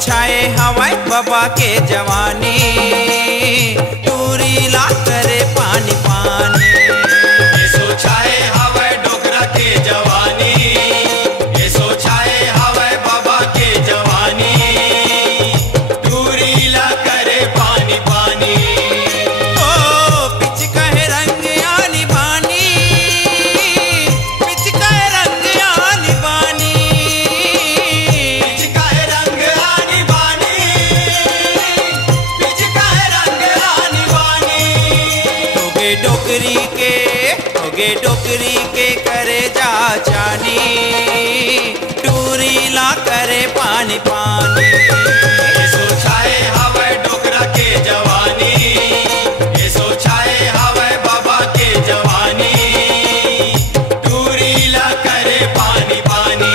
छाए हवाई बाबा के जवानी, दूरी ला करे पानी पानी। ऐसो छाए हवाई डोकरा के जवानी, ऐसो छाए हवाई बाबा के जवानी, दूरी ला करे पानी पानी। ओ पिच कहे रंग आनी बानी, पिच कहे रंग आनी बानी, पिच काहे रंग आनी बानी, पिच काहे रंग आनी बानी। होगे डोकरी के करे जा जानी, टूरी ला करे पानी पानी। ऐसो छाए हवाई डोकरा के जवानी, ऐसो छाए हवाई बाबा के जवानी, दूरी ला करे पानी पानी।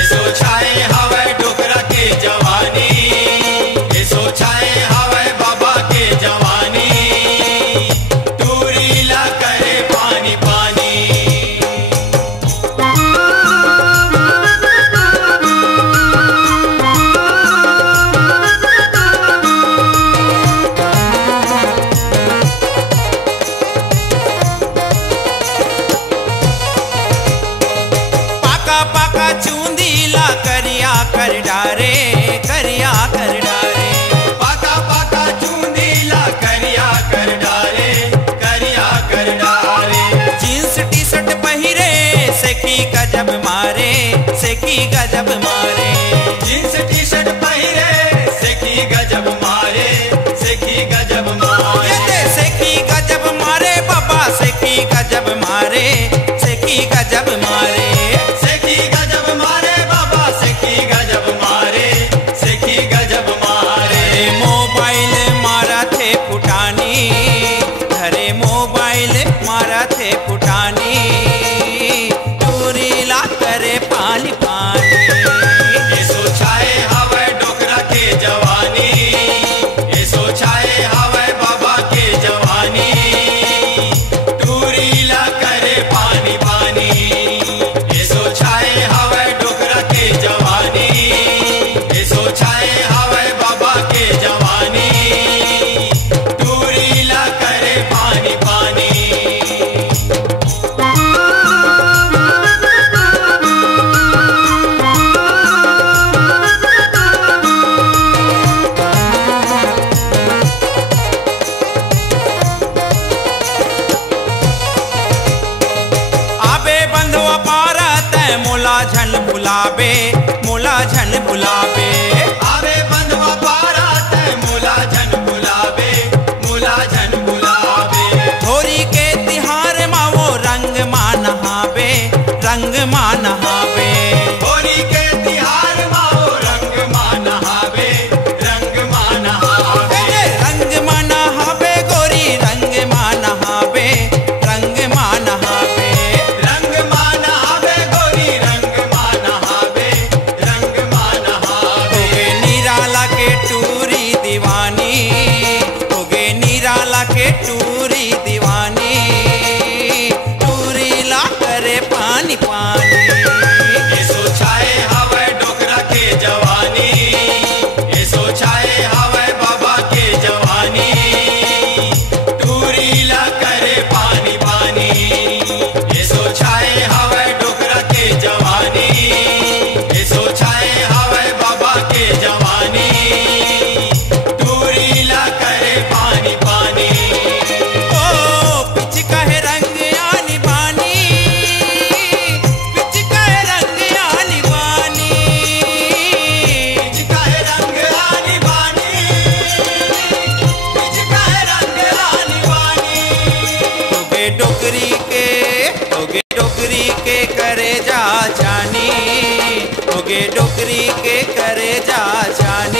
ऐसो छाए हवाई डोकरा के जवानी, ऐसो छाए हवाई बाबा के जवानी, दूरी ला करे पानी पानी। पाका पाका चूंदी ला करिया कर डारे, करिया कर डारे। पाका पाका चूंदी ला करिया कर डारे, करिया कर डारे। जींस टी शर्ट पहिरे सेकी गजब मारे, सेकी गजब मारे। जींस टी शर्ट पहिरे सेकी गजब मारे, सेकी गजब मारे। ये सेकी गजब मारे बाबा, सेकी गजब मारे, सेकी गजब मारे। सेकी गजब मारे बाबा, सेकी गजब मारे, सेकी गजब मारे। मोबाइल मारा थे फुटानी, घरे मोबाइल मारा थे फुटानी, दूरी ला करे पानी पानी। ऐसो छाए हवाई डोकरा के जवानी, ऐसो छाए हवाई बाबा के जवानी, दूरी ला करे पानी पानी। ऐसो छाए हवाई डोकरा के जवानी, ऐसो छाए हवाई बाबा के जवानी, दूरी ला करे पानी पानी। आबे बंधुआ पारा तय मोला झन बुलाबे, मोला झन बुलाबे। आवे बंधवा पारा तय मोला झन बुलावे, मोला झन बुलावे। होरी के तिहार मा वो रंग मा नहाबे, रंग मा नहाबे। होली के तिहार माओ रंग मा नहावे, रंग मा नहावे। रंग मा नहाबे गोरी, रंग मा नहाबे, रंग मा नहाबे। रंग मा नहावे गोरी, रंग मा नहावे, रंग मा नहावे। होगे निराला के टूरी दीवानी, होगे निराला के टूरी दीवानी, टूरी ला करे पानी पानी। ऐसो छाए हवाई डोकरा के जवानी, ऐसो छाए हवाई बाबा के जवानी, दूरी ला करे पानी पानी। ऐसो छाए हवाई डोकरा के जवानी, ऐसो छाए हवाई बाबा के जवानी, दूरी ला करे पानी पानी। ओ पिच कहे रंग आनी बानी, पिच कहे रंग आनी बानी। पिच काहे रंग आनी बानी, पिच काहे रंग आनी बानी। होगे डोकरी के करे जा जानी, होगे डोकरी के करे जा जानी,